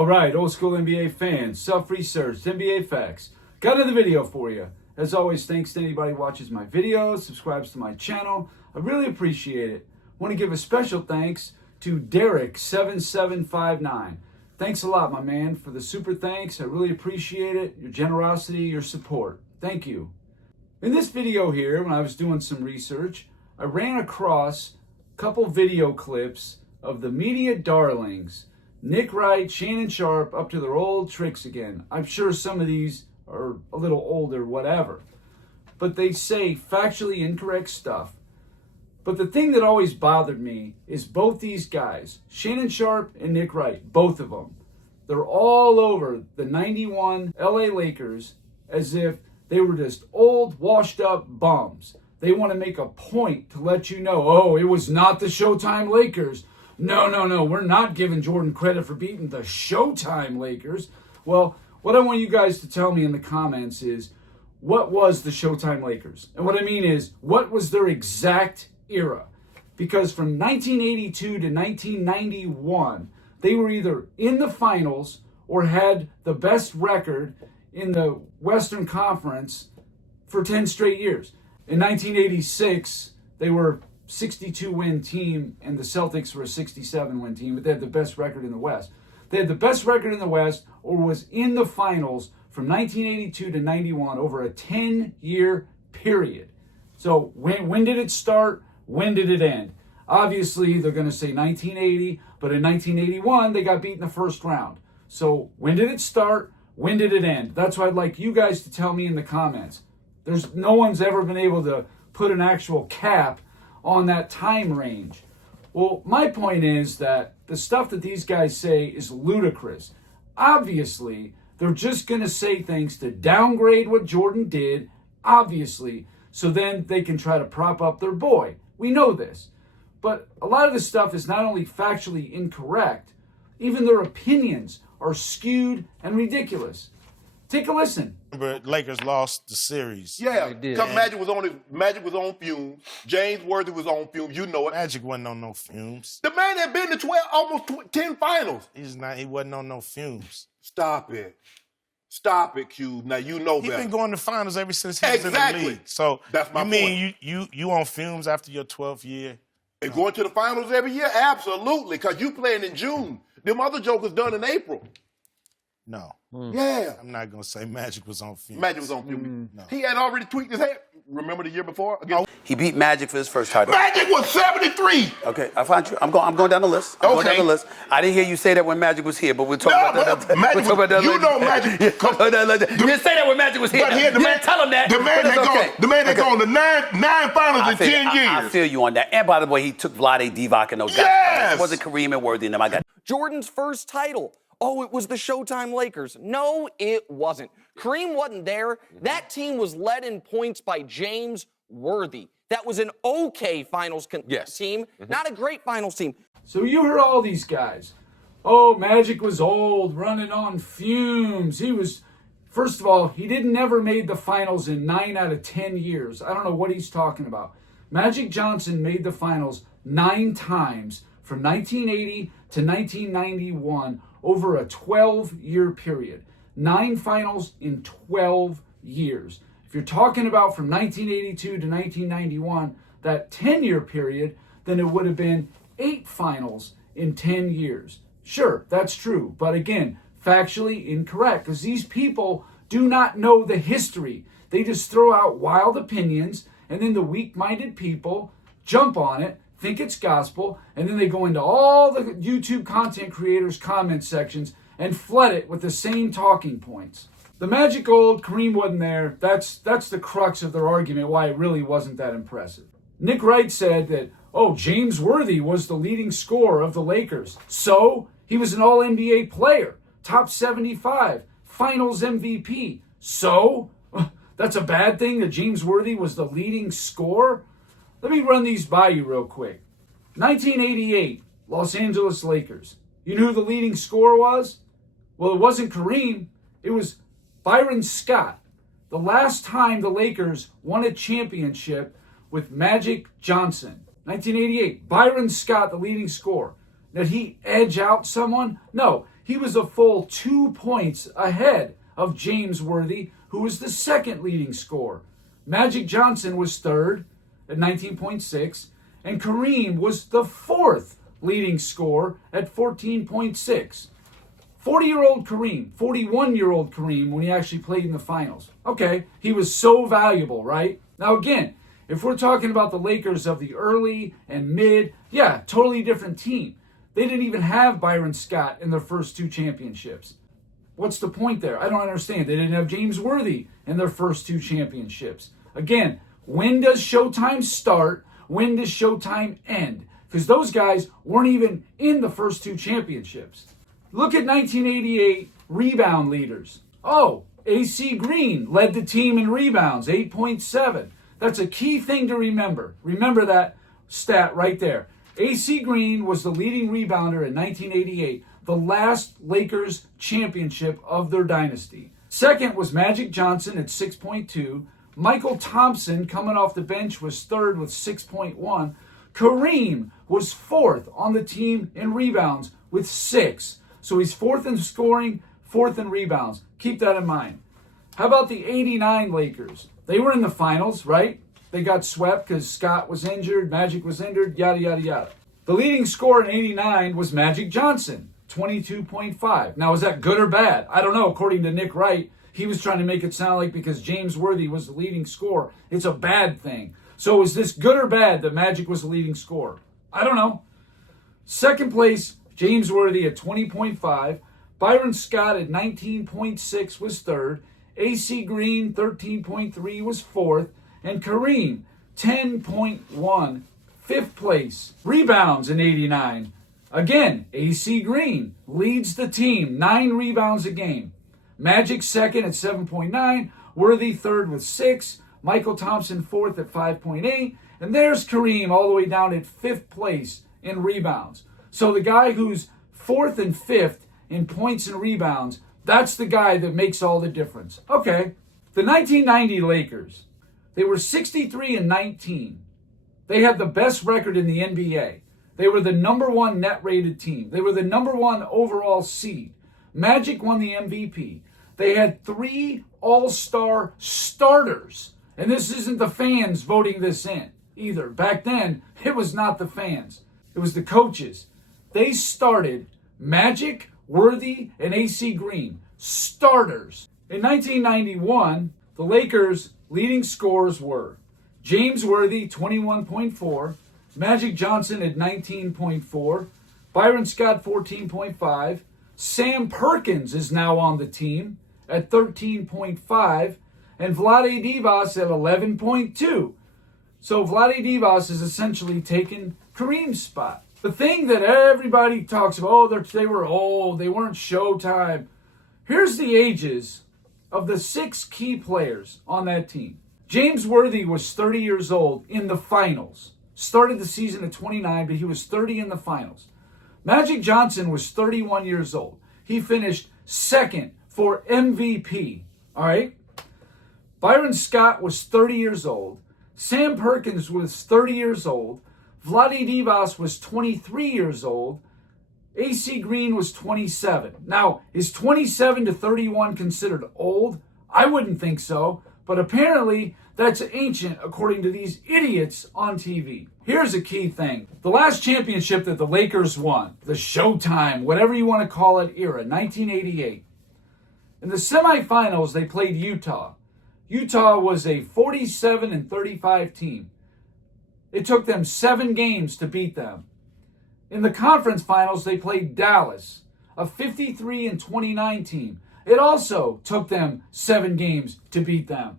All right, old school NBA fans, self-researched NBA facts. Got another video for you. As always, thanks to anybody who watches my videos, subscribes to my channel. I really appreciate it. Want to give a special thanks to Derek7759. Thanks a lot, my man, for the super thanks. I really appreciate it. Your generosity, your support. Thank you. In this video here, when I was doing some research, I ran across a couple video clips of the media darlings, Nick Wright, Shannon Sharpe, up to their old tricks again. I'm sure some of these are a little older, whatever. But they say factually incorrect stuff. But the thing that always bothered me is both these guys, Shannon Sharpe and Nick Wright, both of them. They're all over the 91 LA Lakers as if they were just old, washed up bums. They want to make a point to let you know, oh, it was not the Showtime Lakers. No, we're not giving Jordan credit for beating the Showtime Lakers. Well, what I want you guys to tell me in the comments is, what was the Showtime Lakers? And what I mean is, what was their exact era? Because from 1982 to 1991, they were either in the finals or had the best record in the Western Conference for 10 straight years. In 1986, they were 62-win team, and the Celtics were a 67-win team, but they had the best record in the West. They had the best record in the West, or was in the finals from 1982 to 91 over a 10-year period. So when did it start? When did it end? Obviously, they're going to say 1980, but in 1981, they got beat in the first round. So when did it start? When did it end? That's what I'd like you guys to tell me in the comments. No one's ever been able to put an actual cap on that time range. Well, my point is that the stuff that these guys say is ludicrous. Obviously, they're just going to say things to downgrade what Jordan did, obviously, so then they can try to prop up their boy. We know this. But a lot of this stuff is not only factually incorrect, even their opinions are skewed and ridiculous. Take a listen. Remember, Lakers lost the series. Yeah, because Magic was on fumes. James Worthy was on fumes. You know it. Magic wasn't on no fumes. The man had been to 10 finals. He wasn't on no fumes. Stop it, Cube. Now you know better. He's been going to finals ever since he was in the league. So that's my point. You on fumes after your 12th year? And going to the finals every year? Absolutely, because you playing in June. Them other jokers done in April. No. Yeah. I'm not going to say Magic was on fumes. Magic was on fumes. No. He had already tweaked his head. Remember the year before? He beat Magic for his first title. Magic was 73. Okay, I find you. I'm going down the list. Going down the list. I didn't hear you say that when Magic was here, but we'll talk about that. Magic we'll talk about that you later. know Magic. You didn't say that when Magic was here. But here, the man, tell him that. The man had gone to nine finals in 10 years. I feel you on that. And by the way, he took Vlade Divac and those guys. Yes. It wasn't Kareem and Worthy and them. I got Jordan's first title. Oh, it was the Showtime Lakers. No, it wasn't. Kareem wasn't there. That team was led in points by James Worthy. That was an okay finals team, not a great finals team. So you heard all these guys. Oh, Magic was old, running on fumes. First of all, he never made the finals in 9 out of 10 years. I don't know what he's talking about. Magic Johnson made the finals 9 times from 1980 to 1991 over a 12-year period. 9 finals in 12 years. If you're talking about from 1982 to 1991, that 10-year period, then it would have been 8 finals in 10 years. Sure, that's true. But again, factually incorrect, because these people do not know the history. They just throw out wild opinions, and then the weak-minded people jump on it, think it's gospel, and then they go into all the YouTube content creators' comment sections and flood it with the same talking points. The Magic old, Kareem wasn't there. That's the crux of their argument, why it really wasn't that impressive. Nick Wright said that, oh, James Worthy was the leading scorer of the Lakers. So, he was an all-NBA player, top 75, finals MVP. So, that's a bad thing that James Worthy was the leading scorer? Let me run these by you real quick. 1988, Los Angeles Lakers. You know who the leading scorer was? Well, it wasn't Kareem. It was Byron Scott. The last time the Lakers won a championship with Magic Johnson. 1988, Byron Scott, the leading scorer. Did he edge out someone? No. he was a full 2 points ahead of James Worthy, who was the second leading scorer. Magic Johnson was third at 19.6, and Kareem was the fourth leading scorer at 14.6. 40-year-old Kareem, 41-year-old Kareem when he actually played in the finals. Okay, he was so valuable, right? Now again, if we're talking about the Lakers of the early and mid, yeah, totally different team. They didn't even have Byron Scott in their first two championships. What's the point there? I don't understand. They didn't have James Worthy in their first two championships. Again, when does Showtime start? When does Showtime end? Because those guys weren't even in the first two championships. Look at 1988 rebound leaders. Oh, AC Green led the team in rebounds, 8.7. That's a key thing to remember. Remember that stat right there. AC Green was the leading rebounder in 1988, the last Lakers championship of their dynasty. Second was Magic Johnson at 6.2. Michael Thompson, coming off the bench, was third with 6.1. Kareem was fourth on the team in rebounds with 6. So he's fourth in scoring, fourth in rebounds. Keep that in mind. How about the 89 Lakers? They were in the finals, right? They got swept because Scott was injured, Magic was injured, yada, yada, yada. The leading scorer in 89 was Magic Johnson, 22.5. Now, is that good or bad? I don't know. According to Nick Wright, he was trying to make it sound like because James Worthy was the leading scorer, it's a bad thing. So is this good or bad that Magic was the leading scorer? I don't know. Second place, James Worthy at 20.5. Byron Scott at 19.6 was third. AC Green, 13.3 was fourth. And Kareem, 10.1, fifth place. Rebounds in 89. Again, AC Green leads the team, 9 rebounds a game. Magic second at 7.9. Worthy third with 6. Michael Thompson fourth at 5.8. And there's Kareem all the way down at fifth place in rebounds. So the guy who's fourth and fifth in points and rebounds, that's the guy that makes all the difference. Okay, the 1990 Lakers, they were 63-19. They had the best record in the NBA. They were the number 1 net rated team. They were the number 1 overall seed. Magic won the MVP. They had 3 all-star starters. And this isn't the fans voting this in either. Back then, it was not the fans. It was the coaches. They started Magic, Worthy, and AC Green. Starters. In 1991, the Lakers' leading scorers were James Worthy, 21.4. Magic Johnson at 19.4. Byron Scott, 14.5. Sam Perkins is now on the team at 13.5. And Vlade Dvas at 11.2. So Vlade Dvas is essentially taking Kareem's spot. The thing that everybody talks about, oh, they were old, they weren't Showtime. Here's the ages of the 6 key players on that team. James Worthy was 30 years old in the finals. Started the season at 29, but he was 30 in the finals. Magic Johnson was 31 years old. He finished second for MVP. All right? Byron Scott was 30 years old. Sam Perkins was 30 years old. Vlade Dvas was 23 years old. AC Green was 27. Now, is 27 to 31 considered old? I wouldn't think so, but apparently that's ancient according to these idiots on TV. Here's a key thing. The last championship that the Lakers won, the Showtime, whatever you want to call it, era, 1988. In the semifinals, they played Utah. Utah was a 47-35 team. It took them 7 games to beat them. In the conference finals, they played Dallas, a 53-29 team. It also took them 7 games to beat them.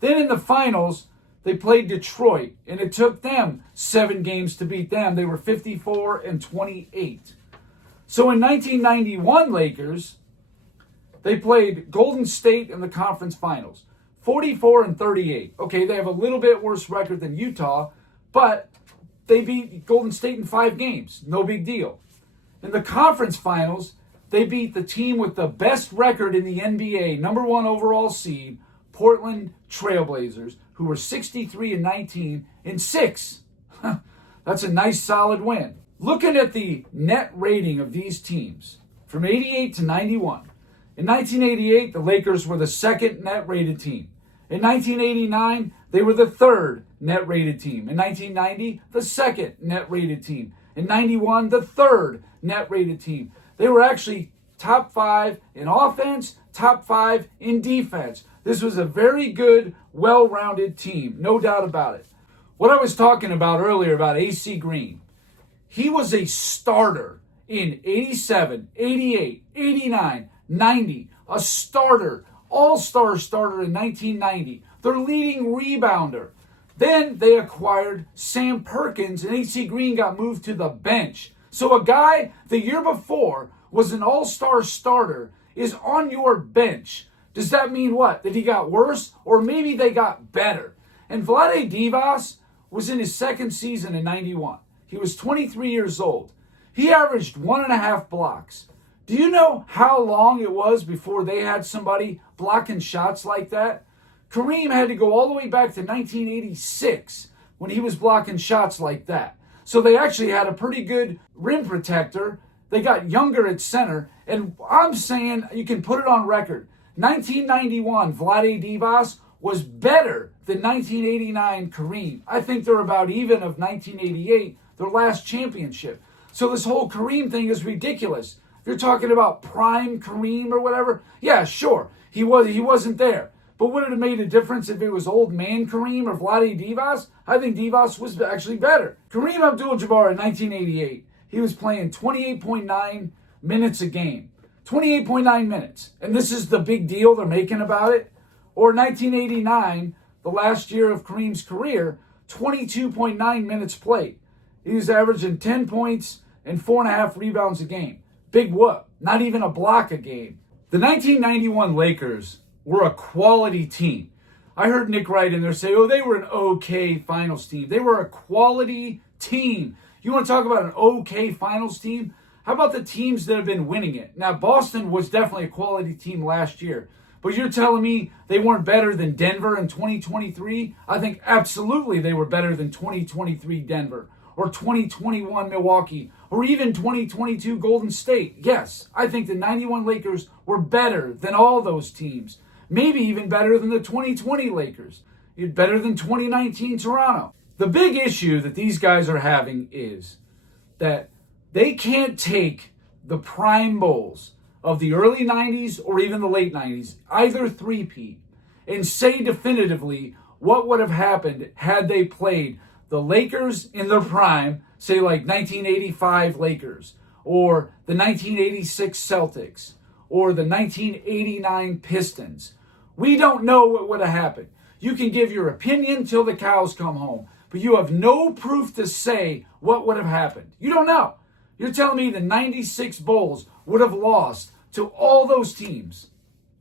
Then in the finals, they played Detroit, and it took them 7 games to beat them. They were 54-28. So in 1991 Lakers, they played Golden State in the conference finals, 44-38. Okay, they have a little bit worse record than Utah, but they beat Golden State in 5 games. No big deal. In the conference finals, they beat the team with the best record in the NBA, number 1 overall seed, Portland Trailblazers, who were 63-19 in 6. That's a nice solid win. Looking at the net rating of these teams, from 88 to 91. In 1988, the Lakers were the second net-rated team. In 1989, they were the third net-rated team. In 1990, the second net-rated team. In 91, the third net-rated team. They were actually top 5 in offense, top 5 in defense. This was a very good, well-rounded team, no doubt about it. What I was talking about earlier about AC Green, he was a starter in 87, 88, 89, 90, a starter, all-star starter in 1990, their leading rebounder. Then they acquired Sam Perkins, and AC Green got moved to the bench. So a guy the year before was an all-star starter is on your bench. Does that mean what? That he got worse? Or maybe they got better? And Vlade Dvas was in his second season in 91. He was 23 years old. He averaged 1.5 blocks. Do you know how long it was before they had somebody blocking shots like that? Kareem had to go all the way back to 1986 when he was blocking shots like that. So they actually had a pretty good rim protector. They got younger at center. And I'm saying, you can put it on record, 1991 Vlade Dvas was better than 1989 Kareem. I think they're about even of 1988, their last championship. So this whole Kareem thing is ridiculous. If you're talking about prime Kareem or whatever, yeah, sure, he wasn't there. But would it have made a difference if it was old man Kareem or Vlade Dvas? I think Dvas was actually better. Kareem AbdulJabbar in 1988, he was playing 28.9 minutes a game. 28.9 minutes. And this is the big deal they're making about it. Or 1989, the last year of Kareem's career, 22.9 minutes played. He was averaging 10 points and 4.5 rebounds a game. Big whoop. Not even a block a game. The 1991 Lakers were a quality team. I heard Nick Wright in there say, oh, they were an okay finals team. They were a quality team. You want to talk about an okay finals team? How about the teams that have been winning it? Now, Boston was definitely a quality team last year. But you're telling me they weren't better than Denver in 2023? I think absolutely they were better than 2023 Denver or 2021 Milwaukee or even 2022 Golden State. Yes, I think the 91 Lakers were better than all those teams. Maybe even better than the 2020 Lakers. Better than 2019 Toronto. The big issue that these guys are having is that they can't take the prime Bulls of the early 90s or even the late 90s, either three-peat, and say definitively what would have happened had they played the Lakers in their prime, say like 1985 Lakers, or the 1986 Celtics, or the 1989 Pistons. We don't know what would have happened. You can give your opinion till the cows come home, but you have no proof to say what would have happened. You don't know. You're telling me the 96 Bulls would have lost to all those teams.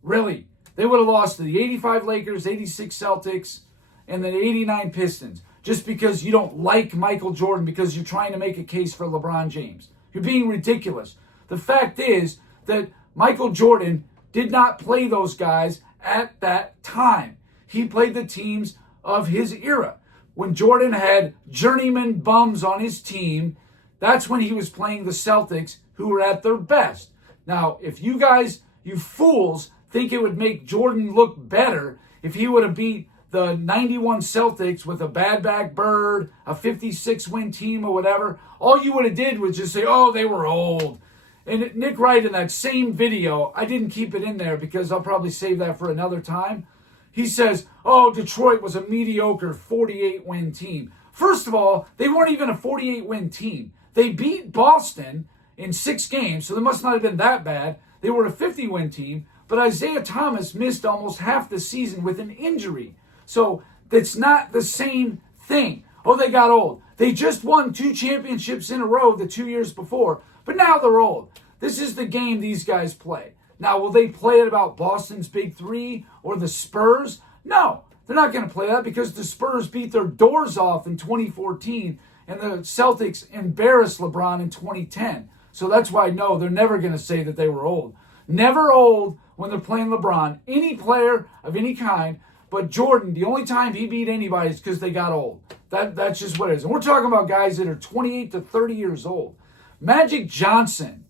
Really. They would have lost to the 85 Lakers, 86 Celtics, and the 89 Pistons. Just because you don't like Michael Jordan because you're trying to make a case for LeBron James. You're being ridiculous. The fact is that Michael Jordan did not play those guys at that time. He played the teams of his era. When Jordan had journeyman bums on his team, that's when he was playing the Celtics, who were at their best. Now, if you guys, you fools, think it would make Jordan look better if he would have beat the 91 Celtics with a bad back Bird, a 56-win team or whatever, all you would have did was just say, oh, they were old. And Nick Wright in that same video, I didn't keep it in there because I'll probably save that for another time. He says, oh, Detroit was a mediocre 48-win team. First of all, they weren't even a 48-win team. They beat Boston in 6 games, so they must not have been that bad. They were a 50-win team, but Isaiah Thomas missed almost half the season with an injury. So it's not the same thing. Oh, they got old. They just won 2 championships in a row the 2 years before, but now they're old. This is the game these guys play. Now, will they play it about Boston's Big Three or the Spurs? No, they're not going to play that because the Spurs beat their doors off in 2014 and the Celtics embarrassed LeBron in 2010. So that's why, no, they're never going to say that they were old. Never old when they're playing LeBron. Any player of any kind, but Jordan, the only time he beat anybody is because they got old. That's just what it is. And we're talking about guys that are 28 to 30 years old. Magic Johnson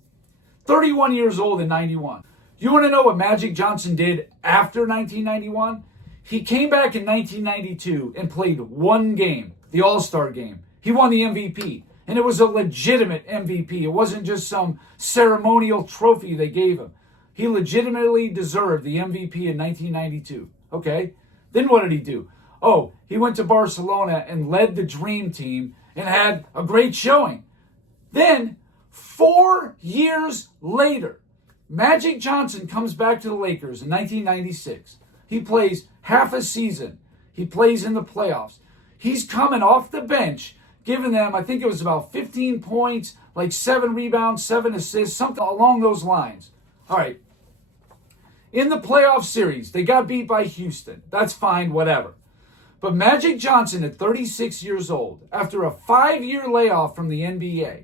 31 years old in 91. You want to know what Magic Johnson did after 1991? He came back in 1992 and played one game, the All-Star game. He won the MVP, and it was a legitimate MVP. It wasn't just some ceremonial trophy they gave him. He legitimately deserved the MVP in 1992. Okay, then what did he do? Oh, he went to Barcelona and led the Dream Team and had a great showing. Then, 4 years later, Magic Johnson comes back to the Lakers in 1996. He plays half a season. He plays in the playoffs. He's coming off the bench, giving them, I think it was about 15 points, like 7 rebounds, 7 assists, something along those lines. All right. In the playoff series, they got beat by Houston. That's fine, whatever. But Magic Johnson, at 36 years old, after a 5-year layoff from the NBA,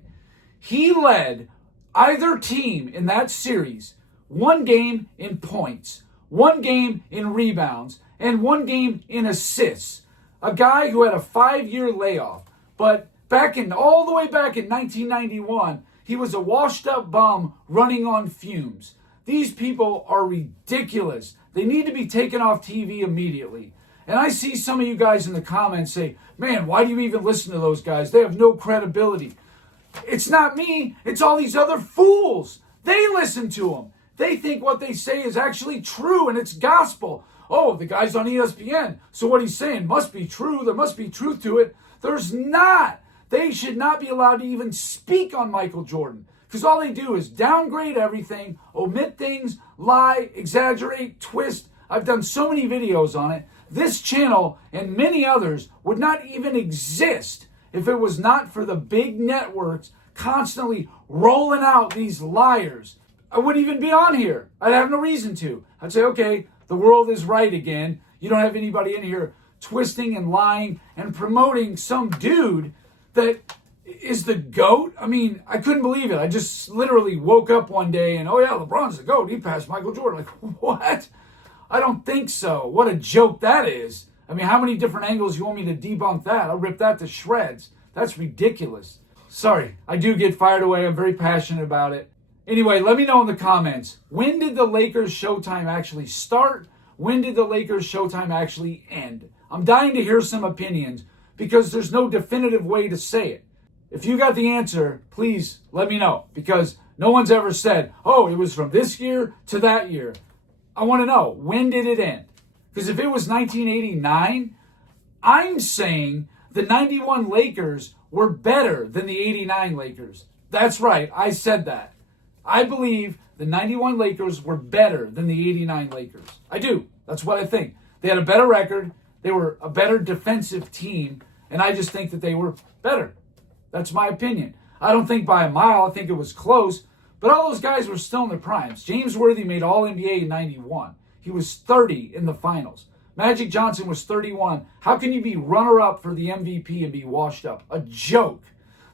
he led either team in that series 1 game in points, 1 game in rebounds, and 1 game in assists. A guy who had a 5-year layoff, but all the way back in 1991, he was a washed-up bum running on fumes. These people are ridiculous. They need to be taken off TV immediately. And I see some of you guys in the comments say, man, why do you even listen to those guys? They have no credibility. It's not me. It's all these other fools. They listen to them. They think what they say is actually true and it's gospel. Oh, the guy's on ESPN, so what he's saying must be true. There must be truth to it. There's not. They should not be allowed to even speak on Michael Jordan because all they do is downgrade everything, omit things, lie, exaggerate, twist. I've done so many videos on it. This channel and many others would not even exist if it was not for the big networks constantly rolling out these liars. I wouldn't even be on here. I'd have no reason to. I'd say, okay, the world is right again. You don't have anybody in here twisting and lying and promoting some dude that is the GOAT. I mean, I couldn't believe it. I just literally woke up one day and, oh yeah, LeBron's the GOAT. He passed Michael Jordan. Like, what? I don't think so. What a joke that is. I mean, how many different angles you want me to debunk that? I'll rip that to shreds. That's ridiculous. Sorry, I do get fired away. I'm very passionate about it. Anyway, let me know in the comments. When did the Lakers Showtime actually start? When did the Lakers Showtime actually end? I'm dying to hear some opinions because there's no definitive way to say it. If you got the answer, please let me know because no one's ever said, oh, it was from this year to that year. I want to know, when did it end? Because if it was 1989, I'm saying the 91 Lakers were better than the 89 Lakers. That's right, I said that. I believe the 91 Lakers were better than the 89 Lakers. I do. That's what I think. They had a better record. They were a better defensive team. And I just think that they were better. That's my opinion. I don't think by a mile. I think it was close. But all those guys were still in their primes. James Worthy made All-NBA in 91. He was 30 in the finals. Magic Johnson was 31. How can you be runner-up for the MVP and be washed up? A joke.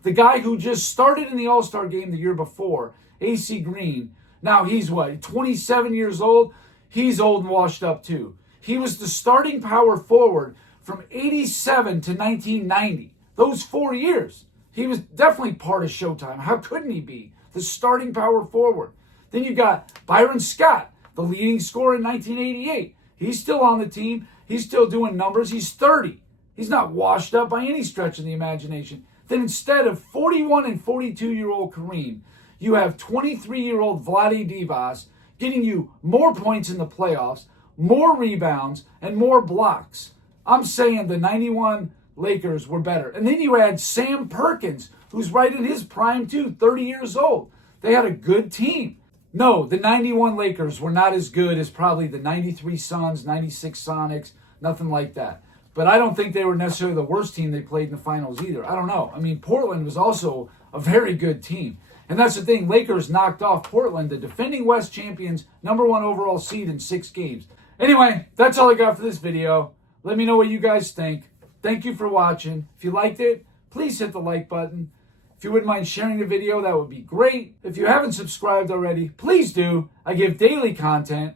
The guy who just started in the All-Star game the year before, AC Green, now he's what, 27 years old? He's old and washed up too. He was the starting power forward from 87 to 1990. Those 4 years. He was definitely part of Showtime. How couldn't he be? The starting power forward. Then you got Byron Scott, the leading scorer in 1988. He's still on the team. He's still doing numbers. He's 30. He's not washed up by any stretch of the imagination. Then instead of 41 and 42-year-old Kareem, you have 23-year-old Vlade Dvas getting you more points in the playoffs, more rebounds, and more blocks. I'm saying the 91 Lakers were better. And then you add Sam Perkins, who's right in his prime too, 30 years old. They had a good team. No, the 91 Lakers were not as good as probably the 93 Suns, 96 Sonics, nothing like that. But I don't think they were necessarily the worst team they played in the finals either. I don't know. I mean, Portland was also a very good team. And that's the thing. Lakers knocked off Portland, the defending West champions, #1 overall seed in 6 games. Anyway, that's all I got for this video. Let me know what you guys think. Thank you for watching. If you liked it, please hit the like button. If you wouldn't mind sharing the video, that would be great. If you haven't subscribed already, please do. I give daily content.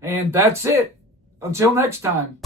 And that's it. Until next time.